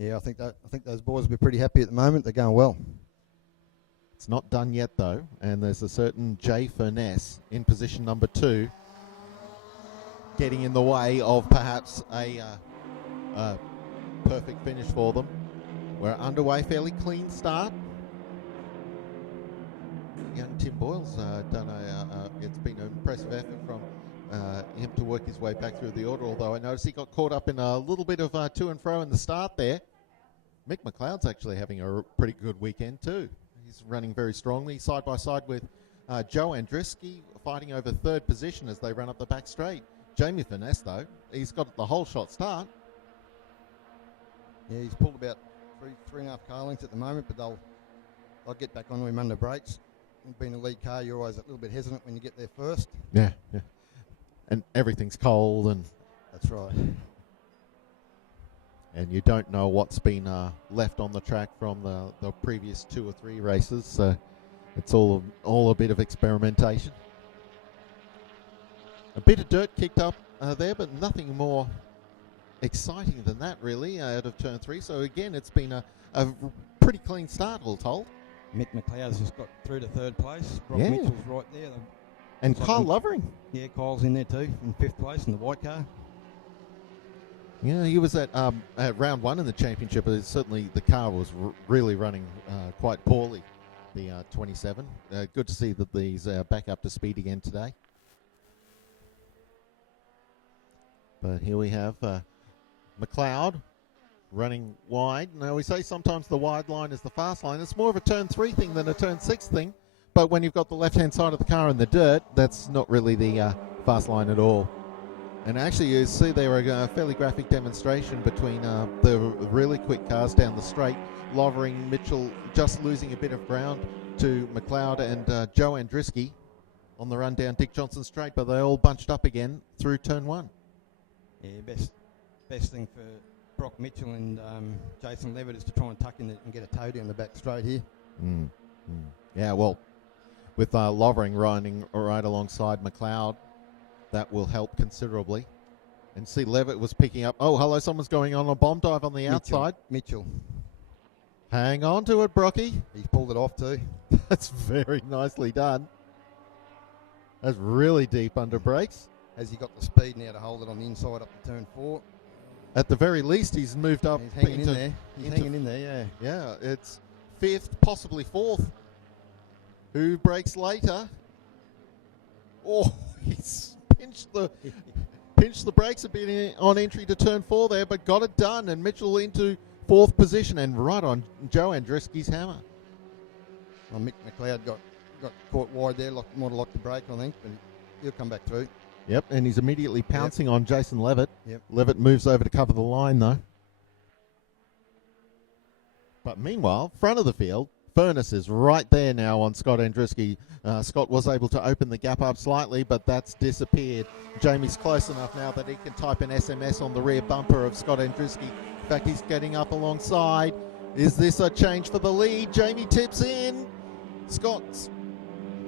Yeah, I think those boys will be pretty happy at the moment. They're going well. It's not done yet, though, and there's a certain Jay Furness in position number 2, getting in the way of perhaps a perfect finish for them. We're underway, fairly clean start. Young Tim Boyle's it's been an impressive effort from him to work his way back through the order, although I noticed he got caught up in a little bit of to and fro in the start there. Mick McLeod's actually having a pretty good weekend too. He's running very strongly, side by side with Joe Andriski, fighting over 3rd position as they run up the back straight. Jamie Furness, though, he's got the whole shot start. Yeah, he's pulled about 3.5 car lengths at the moment, but they'll get back onto him under brakes. Being a lead car, you're always a little bit hesitant when you get there first. Yeah. And everything's cold, and that's right. And you don't know what's been left on the track from the previous 2 or 3 races, so it's all a bit of experimentation. A bit of dirt kicked up there, but nothing more exciting than that, really, out of turn 3. So again, it's been a pretty clean start, all told. Mick McLeod's just got through to 3rd place. Brock Mitchell's right there. And Kyle Lovering. Yeah, Kyle's in there too, in 5th place in the white car. Yeah, he was at round 1 in the championship, but certainly the car was really running quite poorly, the 27. Good to see that these back up to speed again today. But here we have McLeod running wide. Now, we say sometimes the wide line is the fast line. It's more of a turn 3 thing than a turn 6 thing. But when you've got the left-hand side of the car in the dirt, that's not really the fast line at all. And actually, you see there a fairly graphic demonstration between the really quick cars down the straight. Lovering, Mitchell just losing a bit of ground to McLeod and Joe Andriski on the run down Dick Johnson straight, but they all bunched up again through turn 1. Yeah, best thing for Brock Mitchell and Jason Levitt is to try and tuck in and get a toe down the back straight here. Yeah, well, with Lovering running right alongside McLeod, that will help considerably. And see, Levitt was picking up. Oh, hello, someone's going on a bomb dive on the outside. Mitchell. Hang on to it, Brocky. He's pulled it off too. That's very nicely done. That's really deep under brakes. Has he got the speed now to hold it on the inside up to turn 4? At the very least, he's moved up. He's hanging in there. He's hanging in there, yeah. Yeah, it's 5th, possibly 4th. Who breaks later? Oh, he's pinched the brakes a bit on entry to turn 4 there, but got it done. And Mitchell into 4th position and right on Joe Andriski's hammer. Well, Mick McLeod got caught wide there, might have locked the brake, I think, but he'll come back through. Yep, and he's immediately pouncing on Jason Levitt. Yep. Levitt moves over to cover the line, though. But meanwhile, front of the field, Furness is right there now on Scott Andriski. Scott was able to open the gap up slightly, but that's disappeared. Jamie's close enough now that he can type an SMS on the rear bumper of Scott Andriski. In fact, he's getting up alongside. Is this a change for the lead? Jamie tips in. Scott's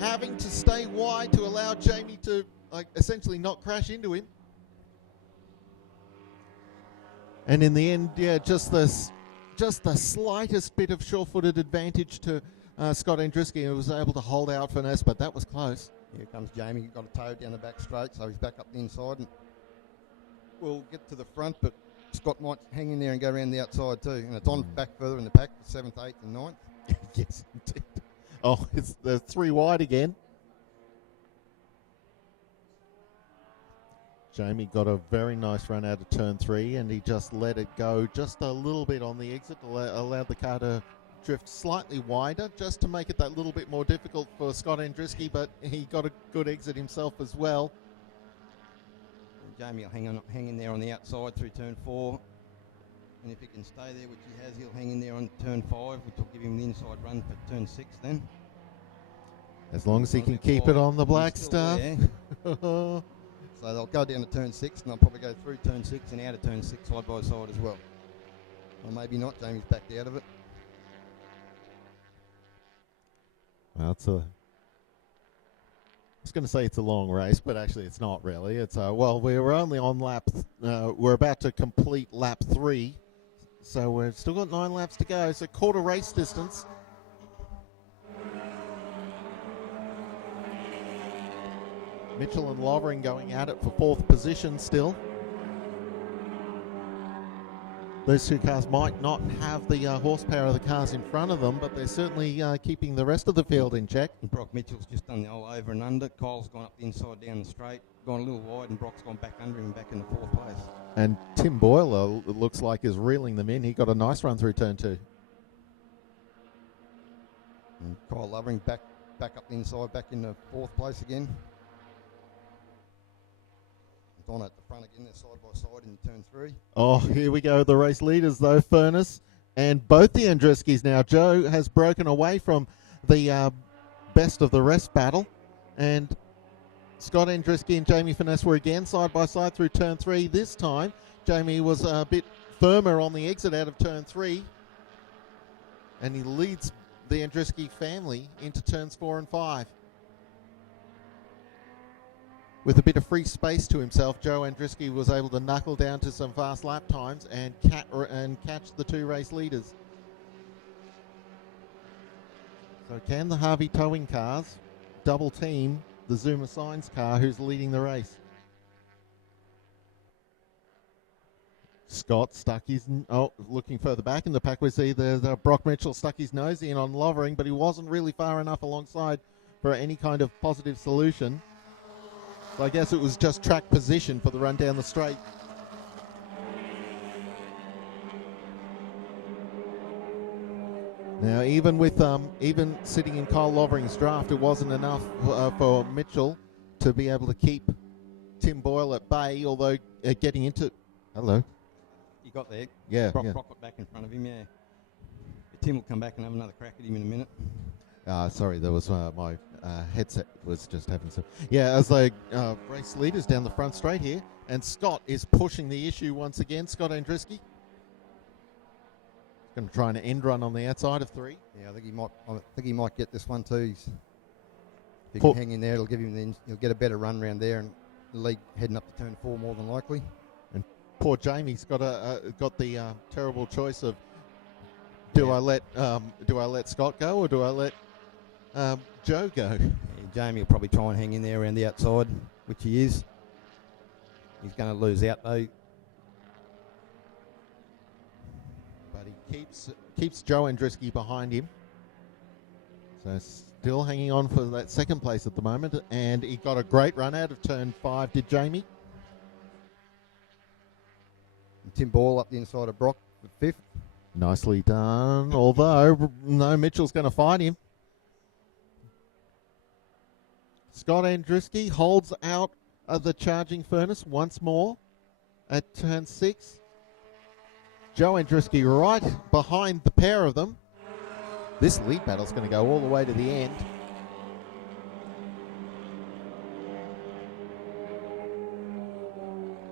having to stay wide to allow Jamie to essentially not crash into him. And in the end, yeah, just the slightest bit of sure-footed advantage to Scott Andriski, who was able to hold out Furness, but that was close. Here comes Jamie. Got a toe down the back straight, so he's back up the inside. And we'll get to the front, but Scott might hang in there and go around the outside too. And it's on back further in the pack, 7th, 8th and 9th. Yes, indeed. Oh, it's the 3 wide again. Jamie got a very nice run out of turn 3, and he just let it go just a little bit on the exit, allowed the car to drift slightly wider just to make it that little bit more difficult for Scott Andriski, but he got a good exit himself as well. And Jamie will hang in there on the outside through turn 4, and if he can stay there, which he has, he'll hang in there on turn 5, which will give him the inside run for turn 6 then. As long as he can keep it on the black stuff. So they'll go down to turn 6, and they'll probably go through turn 6 and out of turn 6 side by side as well. Or maybe not. Jamie's backed out of it. Well, I was going to say it's a long race, but actually it's not really. It's well, we're only on we're about to complete lap 3, So we've still got 9 laps to go. So quarter race distance. Mitchell and Lovering going at it for 4th position still. Those two cars might not have the horsepower of the cars in front of them, but they're certainly keeping the rest of the field in check. And Brock Mitchell's just done the old over and under. Kyle's gone up the inside down the straight, gone a little wide, and Brock's gone back under him, back in the 4th place. And Tim Boyle, it looks like, is reeling them in. He got a nice run through turn 2. And Kyle Lovering back up the inside, back in the 4th place again. On at the front again, they're side by side in turn 3. Oh, here we go. The race leaders, though, Furness and both the Andriskis now. Joe has broken away from the best of the rest battle, and Scott Andriski and Jamie Furness were again side by side through turn 3. This time, Jamie was a bit firmer on the exit out of turn 3, and he leads the Andriski family into turns 4 and 5. With a bit of free space to himself, Joe Andriski was able to knuckle down to some fast lap times and catch the 2 race leaders. So can the Harvey Towing cars double team the Zuma Signs car who's leading the race? Scott stuck his... looking further back in the pack, we see the Brock Mitchell stuck his nose in on Lovering, but he wasn't really far enough alongside for any kind of positive solution. So I guess it was just track position for the run down the straight. Now, even with even sitting in Kyle Lovering's draft, it wasn't enough for Mitchell to be able to keep Tim Boyle at bay. Although getting into, hello, You got there. yeah, Brock got back in front of him. Yeah. But Tim will come back and have another crack at him in a minute. Sorry, there was my headset was just having some. Yeah, as they race leaders down the front straight here, and Scott is pushing the issue once again. Scott Andriski going to try an end run on the outside of 3. Yeah, I think he might get this one too. If he can hang in there, it'll give him. He'll get a better run round there and lead heading up to turn 4 more than likely. And poor Jamie's got the terrible choice of do I let Scott go or do I let Joe go? Yeah, Jamie will probably try and hang in there around the outside, which he is. He's going to lose out though. But he keeps Joe Andriski behind him. So still hanging on for that 2nd place at the moment. And he got a great run out of turn 5, did Jamie? And Tim Ball up the inside of Brock for 5th. Nicely done. Although, no, Mitchell's going to fight him. Scott Andriski holds out of the charging furnace once more at turn 6. Joe Andriski right behind the pair of them. This lead battle's going to go all the way to the end.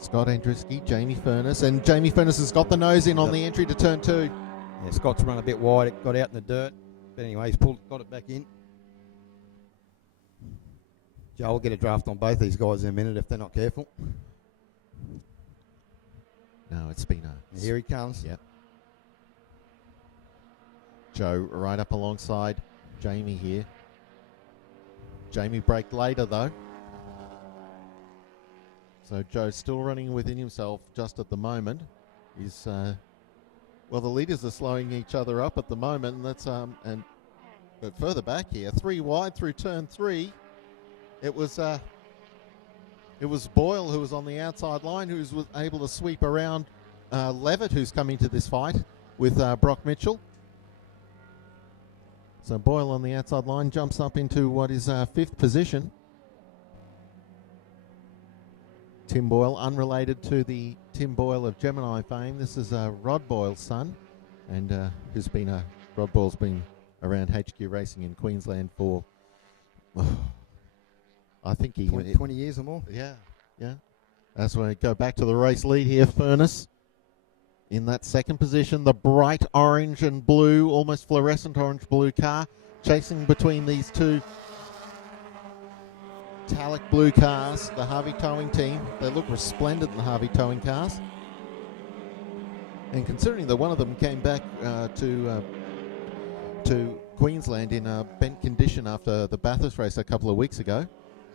Scott Andriski, Jamie Furness, and Jamie Furness has got the nose in on the entry to turn 2. Yeah, Scott's run a bit wide. It got out in the dirt. But anyway, he's got it back in. Joe will get a draft on both these guys in a minute if they're not careful. No, it's been a... Here he comes. Yep. Joe right up alongside Jamie here. Jamie braked later though. So Joe's still running within himself just at the moment. He's well, the leaders are slowing each other up at the moment, and that's but further back here, 3 wide through turn 3. It was Boyle who was on the outside line, who was able to sweep around Levitt, who's coming to this fight with Brock Mitchell. So Boyle on the outside line jumps up into what is 5th position. Tim Boyle, unrelated to the Tim Boyle of Gemini fame. This is Rod Boyle's son, and Rod Boyle's been around HQ Racing in Queensland for, I think 20 years or more. Yeah. As we go back to the race lead here, Furness in that 2nd position, the bright orange and blue, almost fluorescent orange-blue car, chasing between these 2 metallic blue cars, the Harvey Towing team. They look resplendent in the Harvey Towing cars. And considering that one of them came back to Queensland in bent condition after the Bathurst race a couple of weeks ago,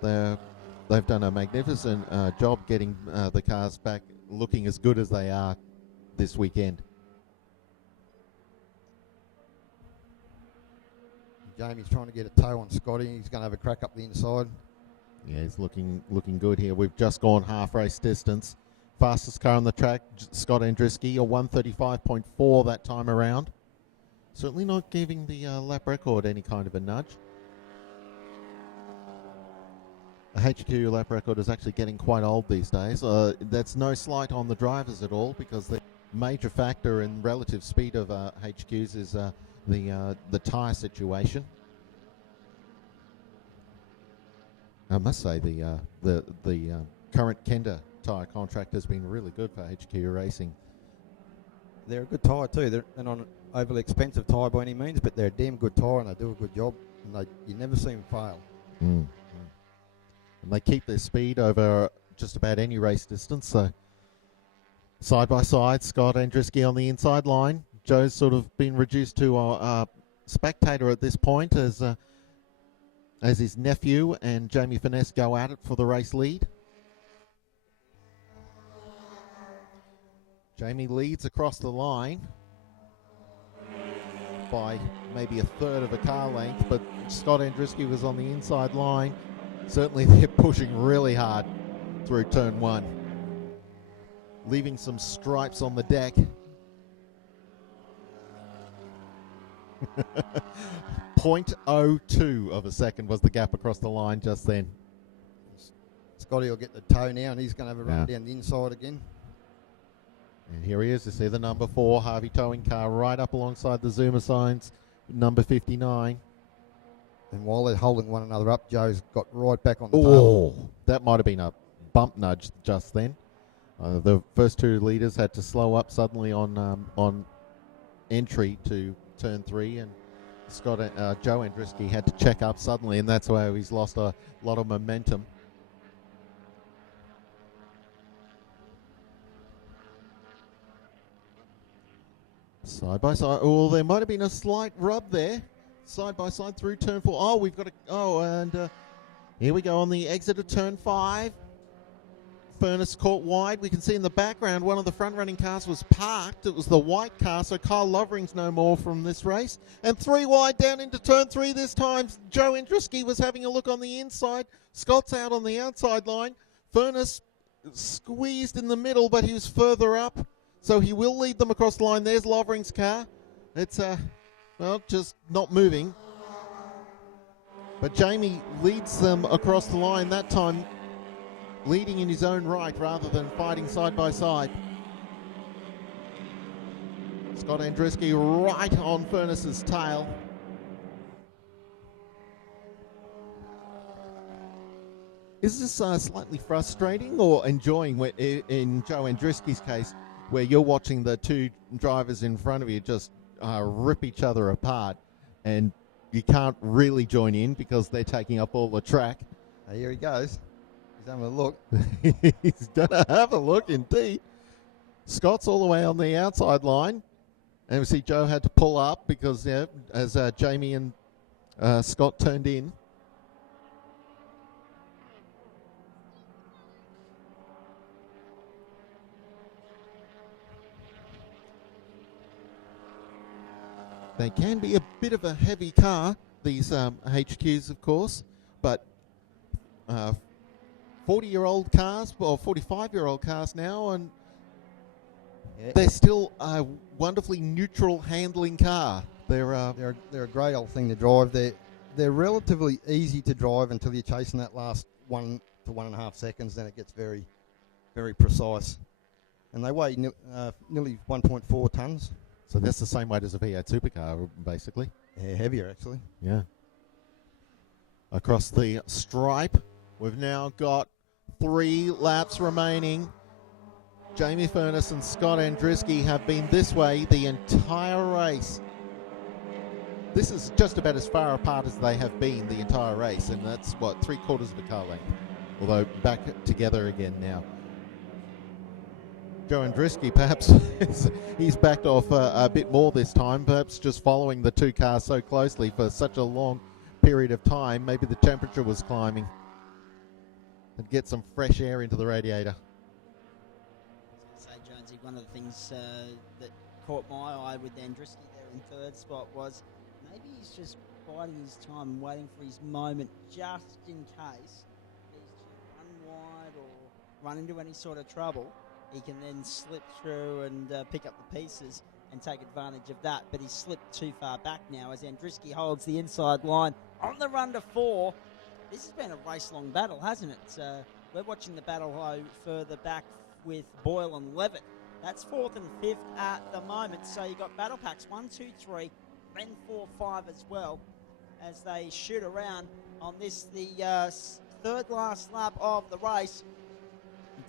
they've done a magnificent job getting the cars back looking as good as they are this weekend. Jamie's trying to get a toe on Scotty. He's going to have a crack up the inside. Yeah, he's looking good here. We've just gone half race distance. Fastest car on the track, Scott Andriski, a 1:35.4 that time around. Certainly not giving the lap record any kind of a nudge. A HQ lap record is actually getting quite old these days. That's no slight on the drivers at all, because the major factor in relative speed of HQs is the tyre situation. I must say the current Kenda tyre contract has been really good for HQ Racing. They're a good tyre too. They're not an overly expensive tyre by any means, but they're a damn good tyre and they do a good job. And you never see them fail. And they keep their speed over just about any race distance. So side by side, Scott Andriski on the inside line. Joe's sort of been reduced to a spectator at this point as his nephew and Jamie Finesse go at it for the race lead. Jamie leads across the line by maybe a third of a car length, but Scott Andriski was on the inside line. Certainly they're pushing really hard through turn one, leaving some stripes on the deck. 0.02 of a second was the gap across the line just then. Scotty will get the toe now and he's going to have a run down the inside again. And here he is. You see the number 4 Harvey towing car right up alongside the Zoomer signs, number 59. And while they're holding one another up, Joe's got right back on the tail. That might have been a bump nudge just then. The first two leaders had to slow up suddenly on entry to turn 3, and Joe Andriski had to check up suddenly, and that's why he's lost a lot of momentum. Side by side. Oh, there might have been a slight rub there. Side by side through turn 4. Oh, we've got and here we go on the exit of turn 5. Furnace caught wide. We can see in the background one of the front running cars was parked. It was the white car, so Kyle Lovering's no more from this race. And 3 wide down into turn 3 this time. Joe Andriski was having a look on the inside. Scott's out on the outside line. Furnace squeezed in the middle, but he was further up, so he will lead them across the line. There's Lovering's car. It's just not moving. But Jamie leads them across the line that time, leading in his own right rather than fighting side by side. Scott Andriski right on Furnace's tail. Is this slightly frustrating or enjoying in Joe Andriski's case, where you're watching the two drivers in front of you just rip each other apart and you can't really join in because they're taking up all the track? Here he goes. He's having a look. He's going to have a look indeed. Scott's all the way on the outside line. And we see Joe had to pull up because as Jamie and Scott turned in. They can be a bit of a heavy car, these HQs, of course, but 40-year-old cars, or 45-year-old cars now, and they're still a wonderfully neutral handling car. They're a great old thing to drive. They're relatively easy to drive until you're chasing that last 1 to 1.5 seconds. Then it gets very, very precise. And they weigh nearly 1.4 tonnes. So that's the same weight as a V8 supercar, basically. Yeah, heavier actually. Yeah. Across the stripe, we've now got 3 laps remaining. Jamie Furness and Scott Andriski have been this way the entire race. This is just about as far apart as they have been the entire race, and that's, 3/4 of a car length. Although back together again now. Joe Andriski, perhaps he's backed off a bit more this time, perhaps just following the two cars so closely for such a long period of time. Maybe the temperature was climbing and get some fresh air into the radiator. I was going to say, Jonesy, one of the things that caught my eye with Andriski there in third spot was maybe he's just biding his time and waiting for his moment just in case he's to run wide or run into any sort of trouble. He can then slip through and pick up the pieces and take advantage of that. But he's slipped too far back now as Andriski holds the inside line on the run to 4. This has been a race-long battle, hasn't it? We're watching the battle further back with Boyle and Levitt. That's 4th and 5th at the moment. So you've got battle packs 1, 2, 3, then 4, 5 as well as they shoot around on this, the third last lap of the race,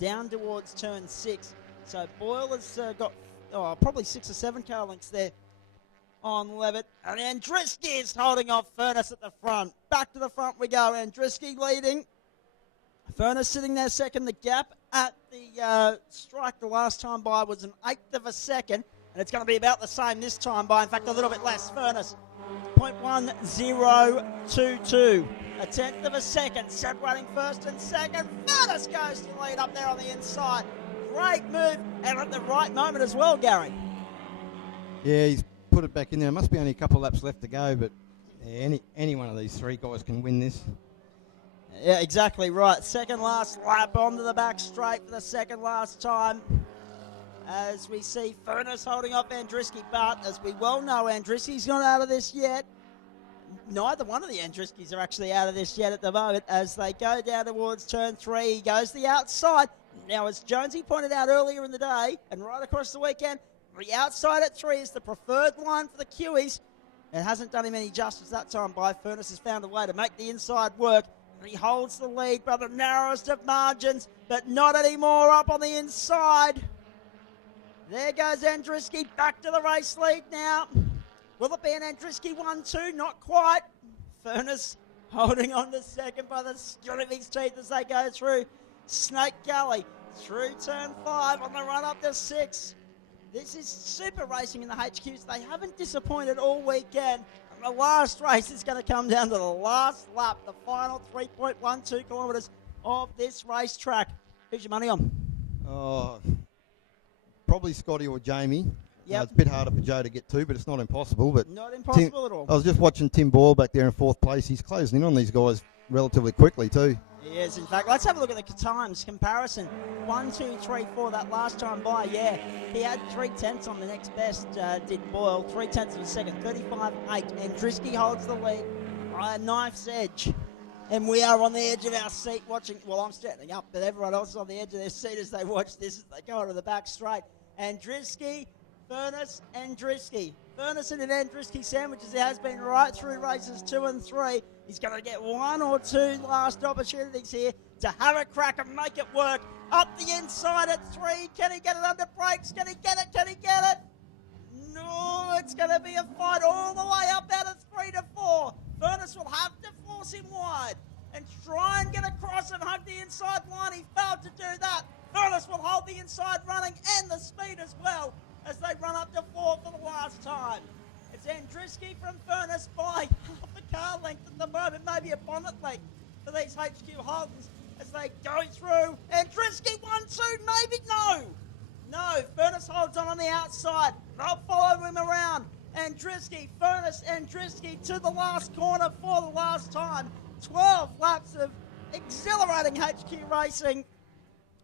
down towards turn 6. So Boyle has got probably 6 or 7 car lengths there on Levitt. And Andriski is holding off Furness at the front. Back to the front we go. Andriski leading. Furness sitting there second. The gap at the strike the last time by was an 1/8 of a second. And it's going to be about the same this time by, in fact, a little bit less. Furness, 0.1022. 1/10 of a second, separating first and second. Furness goes to lead up there on the inside. Great move, and at the right moment as well, Gary. Yeah, he's put it back in there. Must be only a couple of laps left to go, but yeah, any one of these three guys can win this. Yeah, exactly right. Second last lap onto the back straight for the second last time. As we see Furness holding off Andriski, but as we well know, Andriski's not out of this yet. Neither one of the Andriskis are actually out of this yet at the moment as they go down towards turn 3. He goes to the outside. Now, as Jonesy pointed out earlier in the day and right across the weekend, the outside at 3 is the preferred line for the Kiwis. It hasn't done him any justice that time by. Furness has found a way to make the inside work. He holds the lead by the narrowest of margins, but not anymore up on the inside. There goes Andriski back to the race lead now. Will it be an Andriski 1-2? Not quite. Furness holding on to second by the skin of his teeth as they go through Snake Gully. Through turn 5 on the run up to 6. This is super racing in the HQs. They haven't disappointed all weekend. And the last race is going to come down to the last lap, the final 3.12 kilometres of this racetrack. Who's your money on? Oh, probably Scotty or Jamie. Yep. It's a bit harder for Joe to get to, but it's not impossible. But Not impossible at all. I was just watching Tim Boyle back there in 4th place. He's closing in on these guys relatively quickly too. He is, in fact. Let's have a look at the times comparison. 1, 2, 3, 4 that last time by. Yeah, he had 3/10 on the next best, did Boyle. 3/10 of a second, 35.8. And Andriski holds the lead by a knife's edge. And we are on the edge of our seat watching. Well, I'm standing up, but everyone else is on the edge of their seat as they watch this, as they go onto the back straight. Andriski, Furness, Andriski. Furness in an Andriski sandwich as he has been right through races 2 and 3. He's going to get 1 or 2 last opportunities here to have a crack and make it work. Up the inside at 3. Can he get it under brakes? Can he get it? Can he get it? No, it's going to be a fight all the way up out of 3 to 4. Furness will have to force him wide and try and get across and hug the inside line. He failed to do that. Furness will hold the inside running and the speed as well as they run up to 4 for the last time. It's Andriski from Furness by half a car length at the moment, maybe a bonnet length for these HQ Holdens as they go through. Andriski 1-2, maybe no, Furness holds on the outside. They'll follow him around. Andriski, Furness, Andriski to the last corner for the last time. 12 laps of exhilarating HQ racing.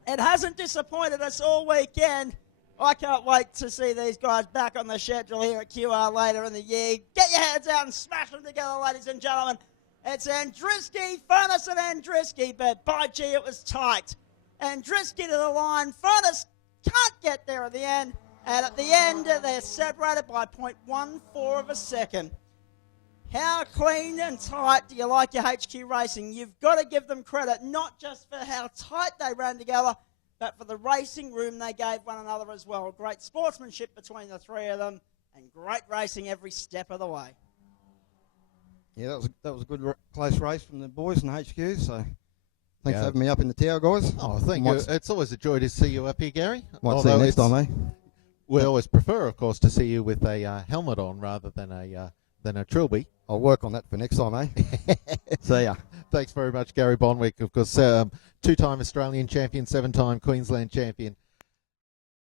It hasn't disappointed us all weekend. I can't wait to see these guys back on the schedule here at QR later in the year. Get your hands out and smash them together, ladies and gentlemen. It's Andriski, Furness and Andriski, but by gee, it was tight. Andriski to the line. Furness can't get there at the end. And at the end, they're separated by 0.14 of a second. How clean and tight do you like your HQ racing? You've got to give them credit, not just for how tight they ran together, but for the racing room they gave one another as well. Great sportsmanship between the three of them, and great racing every step of the way. Yeah, that was a good close race from the boys in HQ. So Thanks for having me up in the tower, guys. Oh, thank you. It's always a joy to see you up here, Gary. Might see you next time, eh? We always prefer, of course, to see you with a helmet on rather than a trilby. I'll work on that for next time, eh? See ya. Thanks very much, Gary Bonwick. Of course, 2-time Australian champion, 7-time Queensland champion.